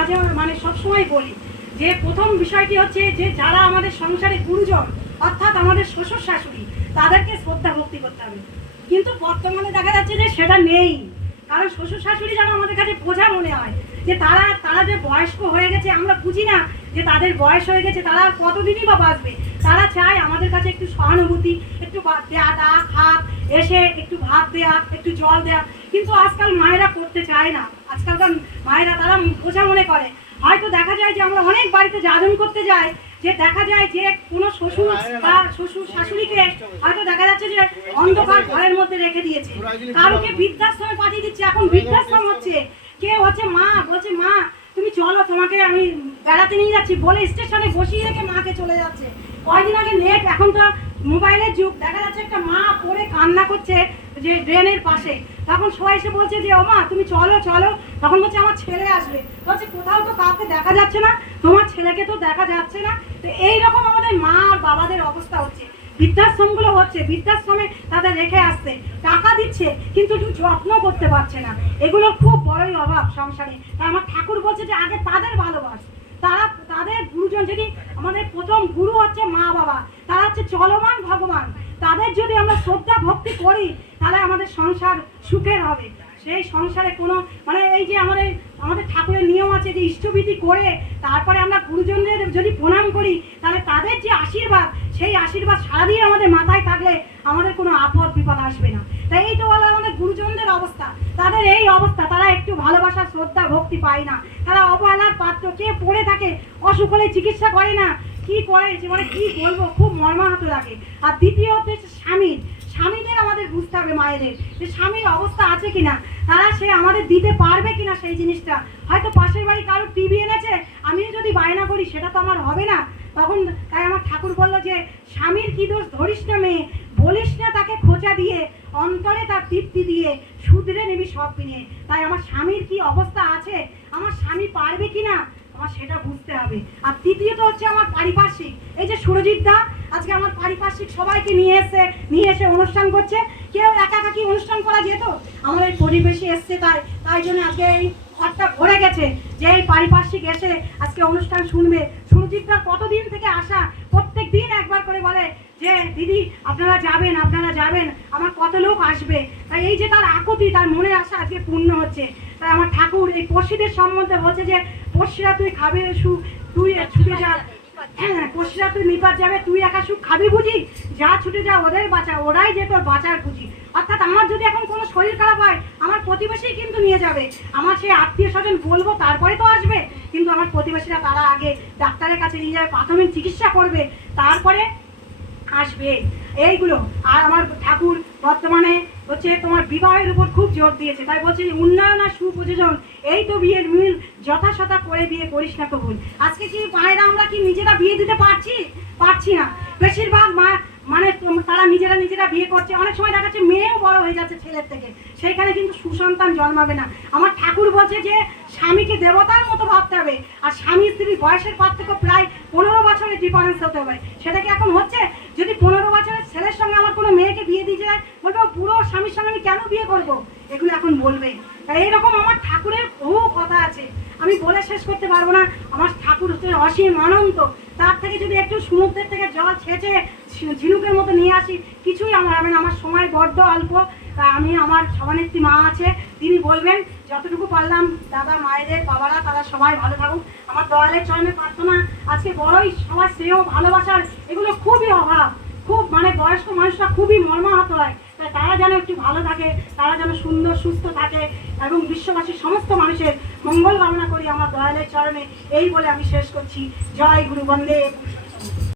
মাঝে মানে সবসময় বলি যে প্রথম বিষয়টি হচ্ছে যে যারা আমাদের সংসারে গুরুজন অর্থাৎ আমাদের শ্বশুর শাশুড়ি তাদেরকে শ্রদ্ধা ভক্তি করতে হবে। কিন্তু বর্তমানে দেখা যাচ্ছে যে সেটা নেই। কারণ শ্বশুর শাশুড়ি যেন আমাদের কাছে বোঝা মনে হয় যে তারা যে বয়স্ক হয়ে গেছে, আমরা বুঝি না যে তাদের বয়স হয়ে গেছে, তারা কতদিনই বা বাঁচবে। তারা চায় আমাদের কাছে একটু সহানুভূতি, একটু দেয়া হাত এসে একটু ভাত দেয়া, একটু জল দেয়া। কিন্তু আজকাল মায়েরা করতে চায় না। আজকালকার মায়েরা তারা বোঝা মনে করে। হয়তো দেখা যায় যে আমরা অনেক বাড়িতে জাদন করতে যাই, যে দেখা যায় যে কোনো শ্বশুর বা শ্বশুর শাশুড়িকে হয়তো দেখা যাচ্ছে যে অন্ধকার ঘরের মধ্যে রেখে দিয়েছে, কারোকে বৃদ্ধাশ্রমে পাঠিয়ে দিচ্ছে। এখন বৃদ্ধাশ্রম হচ্ছে, কে হচ্ছে মা বলছে মা তুমি চলো, তোমাকে আমি বেড়াতে নিয়ে যাচ্ছি বলে স্টেশনে বসিয়ে রেখে মাকে চলে যাচ্ছে। কয়দিন আগে নেট, এখন তো মোবাইলের যুগ, দেখা যাচ্ছে একটা মা পড়ে কান্না করছে যে ড্রেনের পাশে, তখন সবাই এসে বলছে যে ও মা তুমি চলো চলো, তখন বলছে আমার ছেলে আসবে, বলছে কোথাও তো কাউকে দেখা যাচ্ছে না, তোমার ছেলেকে তো দেখা যাচ্ছে না। তো এইরকম আমাদের মা আর বাবাদের অবস্থা হচ্ছে। বৃদ্ধাশ্রমগুলো হচ্ছে, বৃদ্ধাশ্রমে তাদের রেখে আসছে, টাকা দিচ্ছে কিন্তু একটু যত্ন করতে পারছে না। এগুলো খুব বড়ই অভাব সংসারে। তাই আমার ঠাকুর বলছে যে আগে তাদের ভালোবাস, তাদের গুরুজন, যদি আমাদের প্রথম গুরু হচ্ছে মা বাবা, তারা হচ্ছে চলমান ভগবান, তাদের যদি আমরা শ্রদ্ধা ভক্তি করি তাহলে আমাদের সংসার সুখের হবে। সেই সংসারে কোনো মানে এই যে আমাদের ঠাকুরের নিয়ম আছে যে ইষ্টবিধি করে তারপরে আমরা গুরুজনদের যদি প্রণাম করি, তাহলে তাদের যে আশীর্বাদ, সেই আশীর্বাদ সারাদিন আমাদের মাথায় থাকলে আমাদের কোনো আপদ বিপদ আসবে না। তাই এই তো বলে আমাদের গুরুজনদের অবস্থা, তাদের এই অবস্থা, তারা একটু ভালোবাসা শ্রদ্ধা ভক্তি পায় না, তারা অবহেলার পাত্র। কে পড়ে থাকে অসুখ হলে চিকিৎসা করে না, কি করে মানে কি বলবো, খুব মর্মাহত লাগে। আর দ্বিতীয় হচ্ছে স্বামীদের আমাদের বুঝতে হবে, মায়েদের, যে স্বামীর অবস্থা আছে কিনা, তারা সে আমাদের দিতে পারবে কিনা সেই জিনিসটা। হয়তো পাশের বাড়ি কারো টিভি এনেছে, আমিও যদি বায়না করি সেটা তো আমার হবে না। তখন তাই আমার ঠাকুর বললো যে স্বামীর কি দোষ ধরিস না মেয়ে, বলিস না তাকে খোঁচা দিয়ে, অন্তরে তার তৃপ্তি দিয়ে শুধরে নিবি সব কিনে। তাই আমার স্বামীর কি অবস্থা আছে, আমার স্বামী পারবে কিনা, আমার সেটা বুঝতে হবে। আর তৃতীয়ত হচ্ছে আমার পারিপার্শ্বিক, এই যে সুরজিৎ দা আজকে আমার পারিপার্শ্বিক সবাইকে নিয়ে এসে অনুষ্ঠান করছে। কেউ একাকি অনুষ্ঠান করা যেত, আমার এই পরিবেশে এসছে, তাই জন্য আজকে এই ঘরটা ভরে গেছে যে এই পারিপার্শ্বিক এসে আজকে অনুষ্ঠান শুনবে। সুরজিৎ দা কতদিন থেকে আসা, প্রত্যেক দিন একবার করে বলে যে দিদি আপনারা যাবেন, আমার কত লোক আসবে। তাই এই যে তার আকুতি, তার মনে আশা আজকে পূর্ণ হচ্ছে। তাই আমার ঠাকুর এই পড়শিদের সম্বন্ধে বলছে যে পড়শিরা তুই খাবে সুখ, তুই ছুটে যা, পড়শিরা তুই নিপাত যাবে, তুই একা সুখ খাবি বুঝি, যা ছুটে যা ওদের বাঁচা, ওরাই যে তোর বাঁচার বুঝি। অর্থাৎ আমার যদি এখন কোনো শরীর খারাপ হয়, আমার প্রতিবেশী কিন্তু নিয়ে যাবে, আমার সেই আত্মীয় স্বজন বলবো তারপরে তো আসবে, কিন্তু আমার প্রতিবেশীরা তারা আগে ডাক্তারের কাছে নিয়ে যাবে, প্রাথমিক চিকিৎসা করবে, তারপরে আসবে এইগুলো। আর আমার ঠাকুর বর্তমানে হচ্ছে তোমার বিবাহের উপর খুব জোর দিয়েছে। তাই বলছে উন্নয়ন আর সুপ্রযোজন, এই তো বিয়ের মিল, যথাযথ করে বিয়ে করিস না কবুল। আজকে কি মায়েরা আমরা কি নিজেরা বিয়ে দিতে পারছি না। বেশিরভাগ মা মানে তারা নিজেরা বিয়ে করছে। অনেক সময় দেখা যাচ্ছে মেয়েও বড় হয়ে যাচ্ছে ছেলের থেকে, সেইখানে কিন্তু সুসন্তান জন্মাবে না। আমার ঠাকুর বলছে যে স্বামীকে দেবতার মতো ভাবতে হবে, আর স্বামী স্ত্রীর বয়সের পার্থক্য প্রায় 15 বছরের ডিফারেন্স হতে হবে। সেটা কি এখন হচ্ছে? যদি 15 বছরের ছেলের সঙ্গে আমার কোনো মেয়েকে বিয়ে দিয়ে যায়, বলবো বুড়ো স্বামীর সঙ্গে আমি কেন বিয়ে করবো, এগুলো এখন বলবে। তাই এইরকম আমার ঠাকুরের বহু কথা আছে, আমি বলে শেষ করতে পারবো না। আমার ঠাকুর হচ্ছে অসীম অনন্ত, তার থেকে যদি একটু সমুদ্রের থেকে জল ছেঁচে ঝিনুকের মতো নিয়ে আসি, কিছুই আমার হবে না। আমার সময় বড্ড অল্প, তা আমি আমার সভানেত্রী মা আছে, তিনি বলবেন যতটুকু পারলাম। দাদা মায়েদের বাবারা তারা সবাই ভালো থাকুক। আমার দয়ালের চরণে প্রার্থনা, আজকে বড়ই সবার স্নেহ ভালোবাসার এগুলো খুবই অভাব, খুব মানে বয়স্ক মানুষরা খুবই মর্মাহত হয়। তাই তারা যেন একটু ভালো থাকে, তারা যেন সুন্দর সুস্থ থাকে, এবং বিশ্ববাসীর সমস্ত মানুষের মঙ্গল কামনা করি আমার দয়ালের চরণে। এই বলে আমি শেষ করছি। জয় গুরু, বন্দে।